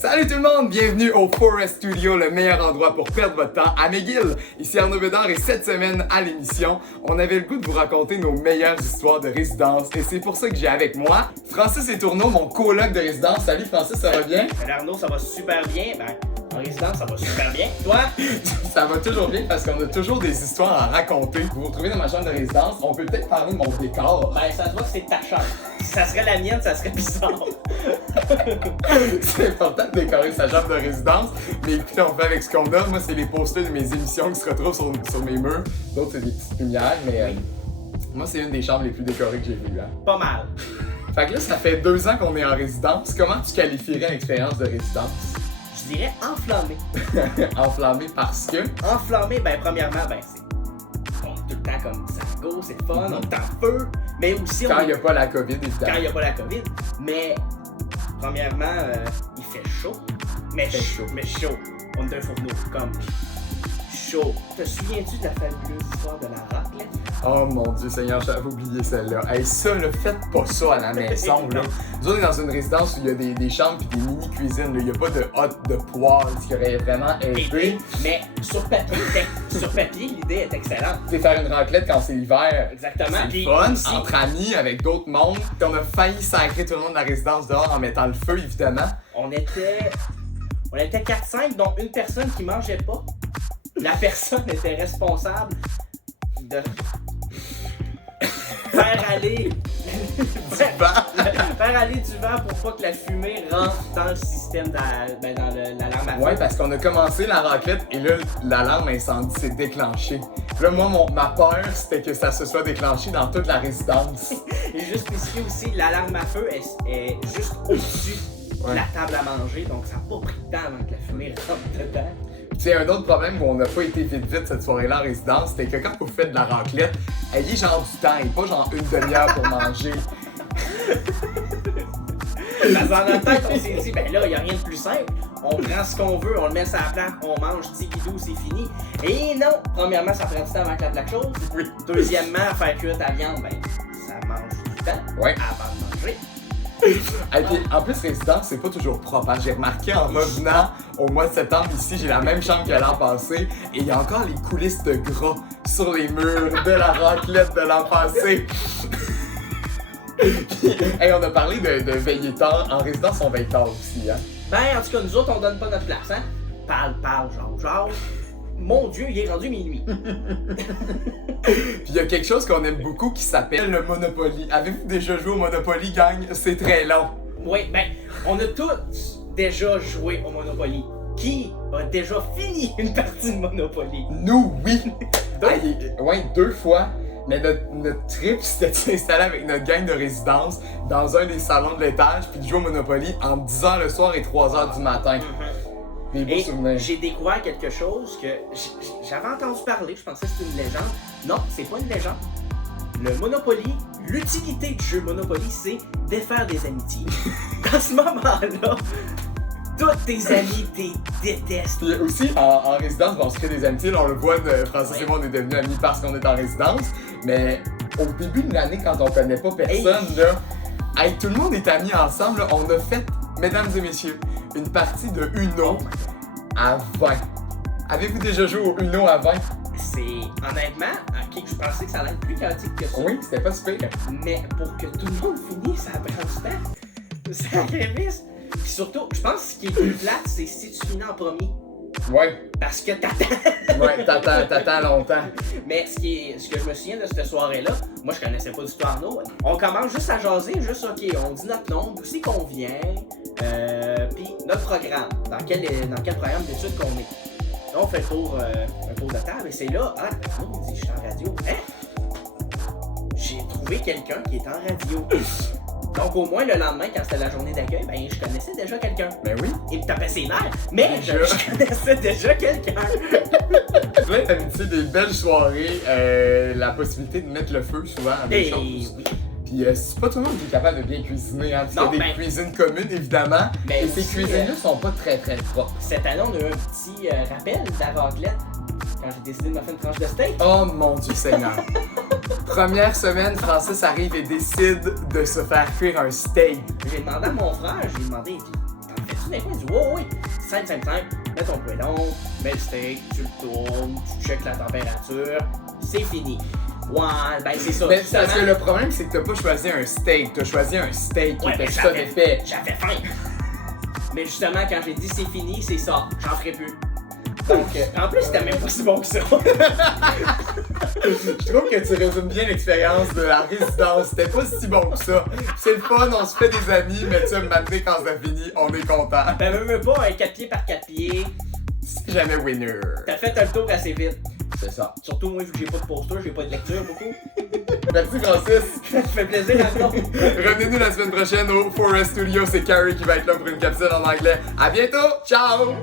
Salut tout le monde, bienvenue au Forest Studio, le meilleur endroit pour perdre votre temps à McGill. Ici Arnaud Bédard et cette semaine à l'émission, on avait le goût de vous raconter nos meilleures histoires de résidence et c'est pour ça que j'ai avec moi Francis Etourneau, mon coloc de résidence. Salut Francis, ça va bien? Salut Arnaud, ça va super bien. En résidence, ça va super bien. Toi? Ça va toujours bien parce qu'on a toujours des histoires à raconter. Vous vous retrouvez dans ma chambre de résidence, on peut peut-être parler de mon décor. Ça se voit que c'est ta chambre. Si ça serait la mienne, ça serait bizarre. C'est important de décorer sa chambre de résidence, mais écoutez, on fait avec ce qu'on a. Moi, c'est les posters de mes émissions qui se retrouvent sur mes murs. D'autres, c'est des petites lumières, mais moi, c'est une des chambres les plus décorées que j'ai vues. Hein. Pas mal. Fait que là, ça fait 2 ans qu'on est en résidence. Comment tu qualifierais l'expérience de résidence? Je dirais enflammé. Enflammé parce que? Enflammé, premièrement, c'est... On est tout le temps comme ça go, c'est fun, on est en feu, mais aussi... Quand il n'y a pas la COVID, évidemment. Quand il n'y a pas la COVID, mais... Premièrement, il fait chaud. Mais chaud. On est un fourneau, comme... Chaud. Te souviens-tu de la fabuleuse histoire de la raclette? Oh mon Dieu Seigneur, j'avais oublié celle-là. Hey, ça, là, faites pas ça à la maison, là. Nous, on est dans une résidence où il y a des chambres et des mini-cuisines, là. Il n'y a pas de hotte de poêle, ce qui aurait vraiment aidé. Mais sur papier, l'idée est excellente. Tu sais, faire une raclette quand c'est l'hiver. Exactement. C'est fun, entre amis, avec d'autres mondes. Puis on a failli sacrer tout le monde de la résidence dehors en mettant le feu, évidemment. On était 4-5, dont une personne qui mangeait pas. La personne était responsable de faire aller du vent pour pas que la fumée rentre dans le système dans l'alarme à feu. Ouais, parce qu'on a commencé la raclette et là, l'alarme incendie s'est déclenchée. Là, moi, ma peur, c'était que ça se soit déclenché dans toute la résidence. Et juste ici aussi, l'alarme à feu est juste au-dessus de la table à manger, donc ça n'a pas pris de temps avant que la fumée rentre dedans. Tu sais, un autre problème où on n'a pas été vite cette soirée-là en résidence, c'était que quand vous faites de la raclette, ayez genre du temps et pas genre une demi-heure pour manger. Parce dans notre tête, on s'est dit, là, il n'y a rien de plus simple. On prend ce qu'on veut, on le met sur la plaque, on mange, tigidou, c'est fini. Et non! Premièrement, ça prend du temps avant que la plaque chose. Oui. Deuxièmement, faire cuire ta viande, ça mange du temps avant de manger. Et puis, en plus, résidence, c'est pas toujours propre. J'ai remarqué en revenant au mois de septembre ici, j'ai la même chambre que l'an passé et il y a encore les coulisses de gras sur les murs de la raclette de l'an passé. Hey, on a parlé de veiller tard. En résidence, on veille tard aussi, hein? En tout cas, nous autres, on donne pas notre place, hein? Parle, genre. Mon Dieu, il est rendu minuit. Puis il y a quelque chose qu'on aime beaucoup qui s'appelle le Monopoly. Avez-vous déjà joué au Monopoly, gang? C'est très long. Oui, on a tous déjà joué au Monopoly. Qui a déjà fini une partie de Monopoly? Nous, oui. 2 fois. Mais notre trip, c'était de s'installer avec notre gang de résidence dans un des salons de l'étage puis de jouer au Monopoly entre 10h le soir et 3h du matin. Des beaux souvenirs. J'ai découvert quelque chose que j'avais entendu parler, je pensais que c'était une légende. Non, c'est pas une légende. Le Monopoly, l'utilité du jeu Monopoly, c'est défaire des amitiés. À ce moment-là, tous tes amis détestent. Puis aussi, en résidence, on se crée des amitiés. Là, on le voit, Francis et moi, on est devenus amis parce qu'on est en résidence. Mais au début de l'année, quand on connaît pas personne, tout le monde est amis ensemble. Là, on a fait, mesdames et messieurs, une partie de Uno à 20. Avez-vous déjà joué au Uno à 20? C'est, honnêtement, je pensais que ça allait être plus chaotique que ça. Oui, c'était pas super. Mais pour que tout le monde finisse, ça prend du temps. C'est un révisme. Puis surtout, je pense que ce qui est plus plate, c'est si tu finis en premier. Ouais. Parce que t'attends. Ouais, t'attends longtemps. Mais ce que je me souviens de cette soirée-là, moi je connaissais pas du tout Arnaud. On commence juste à jaser, on dit notre nom, d'où c'est qu'on vient, puis notre programme, dans quel programme d'études qu'on est. Là, on fait un tour de table et c'est là, Arnaud me dit, je suis en radio. J'ai trouvé quelqu'un qui est en radio. Donc au moins le lendemain, quand c'était la journée d'accueil, je connaissais déjà quelqu'un. Ben oui. Il me tapait ses nerfs, mais je connaissais déjà quelqu'un. Plein d'amitié, des belles soirées, la possibilité de mettre le feu souvent à des choses. Oui. Puis c'est pas tout le monde qui est capable de bien cuisiner, hein. Il y a des cuisines communes évidemment, mais et ces cuisines-là sont pas très propres. Cette année, on a eu un petit rappel de la raclette quand j'ai décidé de me faire une tranche de steak. Oh mon Dieu Seigneur. Première semaine, Francis arrive et décide de se faire cuire un steak. J'ai demandé à mon frère, t'en fais-tu t'en-tu d'un coin? Il dit, ouais, ouais. Simple. Mets ton poêlon, mets le steak, tu le tournes, tu checkes la température, c'est fini. Ouais, ben c'est ça. Mais parce que le problème, c'est que t'as pas choisi un steak, t'as choisi un steak qui était ça d'effet. J'avais faim. Mais justement, quand j'ai dit c'est fini, c'est ça. J'en ferai plus. Donc, en plus, c'était même pas si bon que ça. Je trouve que tu résumes bien l'expérience de la résidence. C'était pas si bon que ça. C'est le fun, on se fait des amis, mais tu sais, maintenant, quand ça finit, on est content. Ben, même pas un 4 pieds par 4 pieds. C'est jamais winner. T'as fait un tour assez vite. C'est ça. Surtout moi, vu que j'ai pas de poster, j'ai pas de lecture beaucoup. Merci Francis. Ça fait plaisir à toi. Revenez-nous la semaine prochaine au Forest Studio. C'est Carrie qui va être là pour une capsule en anglais. À bientôt. Ciao.